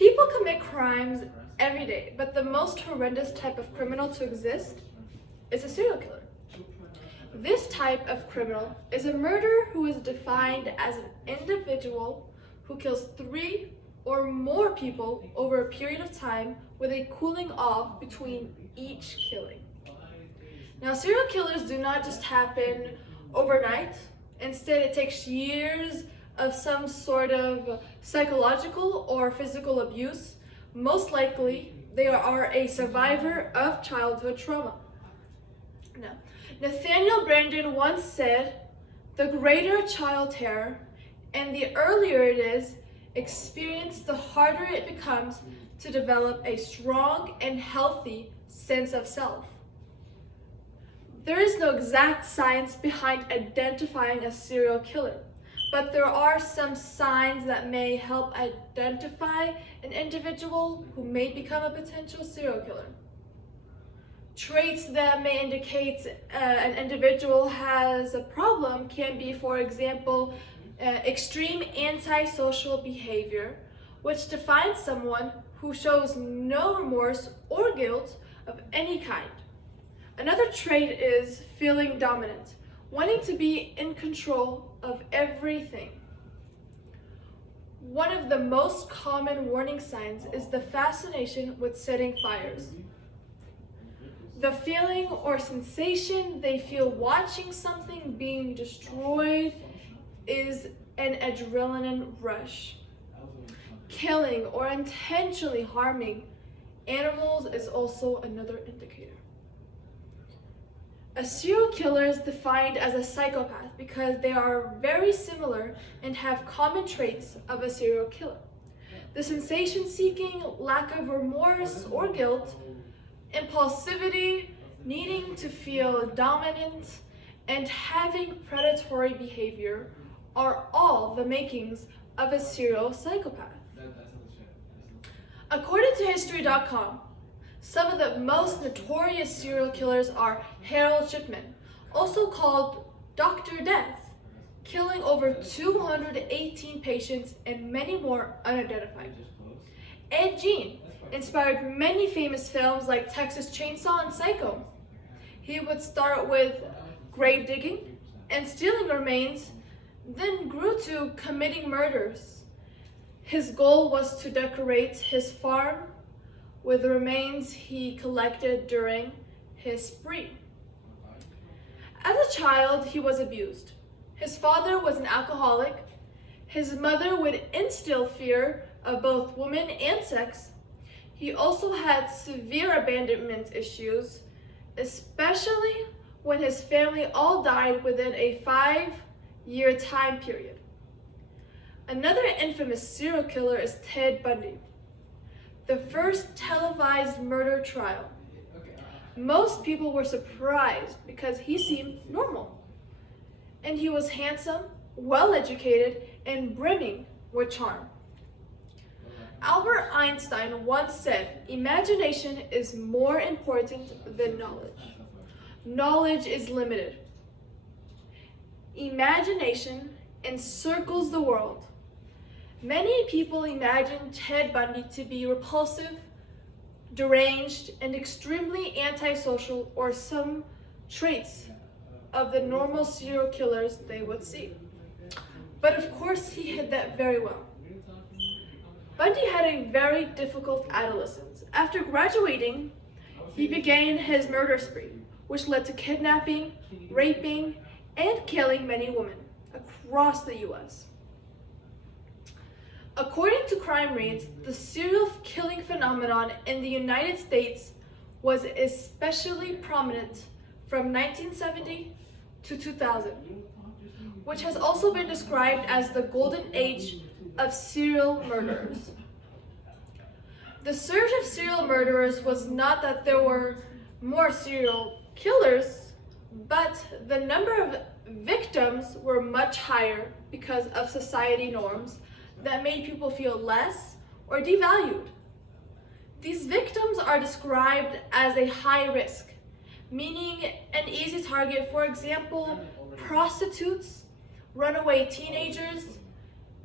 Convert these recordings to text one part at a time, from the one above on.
People commit crimes every day, but the most horrendous type of criminal to exist is a serial killer. This type of criminal is a murderer who is defined as an individual who kills 3 or more people over a period of time with a cooling off between each killing. Now, serial killers do not just happen overnight. Instead, it takes years of some sort of psychological or physical abuse. Most likely, they are a survivor of childhood trauma. Now, Nathaniel Branden once said, "The greater a child terror, and the earlier it is experienced, the harder it becomes to develop a strong and healthy sense of self." There is no exact science behind identifying a serial killer, but there are some signs that may help identify an individual who may become a potential serial killer. Traits that may indicate an individual has a problem can be, for example, extreme antisocial behavior, which defines someone who shows no remorse or guilt of any kind. Another trait is feeling dominant, wanting to be in control of everything. One of the most common warning signs is the fascination with setting fires. The feeling or sensation they feel watching something being destroyed is an adrenaline rush. Killing or intentionally harming animals is also another indicator. A serial killer is defined as a psychopath because they are very similar and have common traits of a serial killer. The sensation-seeking, lack of remorse or guilt, impulsivity, needing to feel dominant, and having predatory behavior are all the makings of a serial psychopath. According to History.com, some of the most notorious serial killers are Harold Shipman, also called Dr. Death, killing over 218 patients and many more unidentified. Ed Gein inspired many famous films like Texas Chainsaw and Psycho. He would start with grave digging and stealing remains, then grew to committing murders. His goal was to decorate his farm with the remains he collected during his spree. As a child, he was abused. His father was an alcoholic. His mother would instill fear of both women and sex. He also had severe abandonment issues, especially when his family all died within a 5-year time period. Another infamous serial killer is Ted Bundy, the first televised murder trial. Most people were surprised because he seemed normal, and he was handsome, well-educated, and brimming with charm. Albert Einstein once said, "Imagination is more important than knowledge. Knowledge is limited. Imagination encircles the world." Many people imagine Ted Bundy to be repulsive, deranged, and extremely antisocial, or some traits of the normal serial killers they would see. But of course, he hid that very well. Bundy had a very difficult adolescence. After graduating, he began his murder spree, which led to kidnapping, raping, and killing many women across the US. According to crime rates, the serial killing phenomenon in the United States was especially prominent from 1970 to 2000, which has also been described as the golden age of serial murderers. The surge of serial murderers was not that there were more serial killers, but the number of victims were much higher because of society norms that made people feel less or devalued. These victims are described as a high risk, meaning an easy target. For example, prostitutes, runaway teenagers,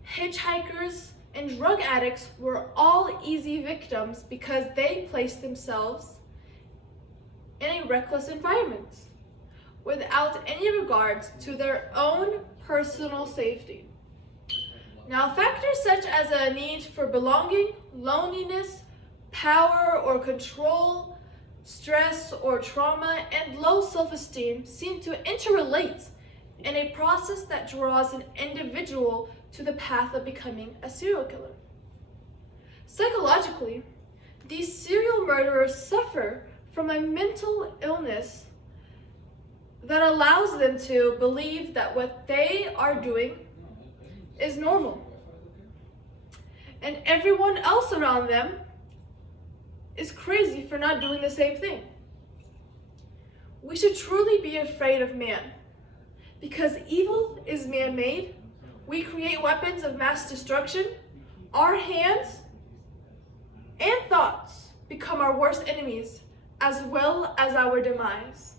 hitchhikers, and drug addicts were all easy victims because they placed themselves in a reckless environment without any regards to their own personal safety. Now, factors such as a need for belonging, loneliness, power or control, stress or trauma, and low self-esteem seem to interrelate in a process that draws an individual to the path of becoming a serial killer. Psychologically, these serial murderers suffer from a mental illness that allows them to believe that what they are doing is normal, and everyone else around them is crazy for not doing the same thing. We should truly be afraid of man, because evil is man-made. We create weapons of mass destruction. Our hands and thoughts become our worst enemies, as well as our demise.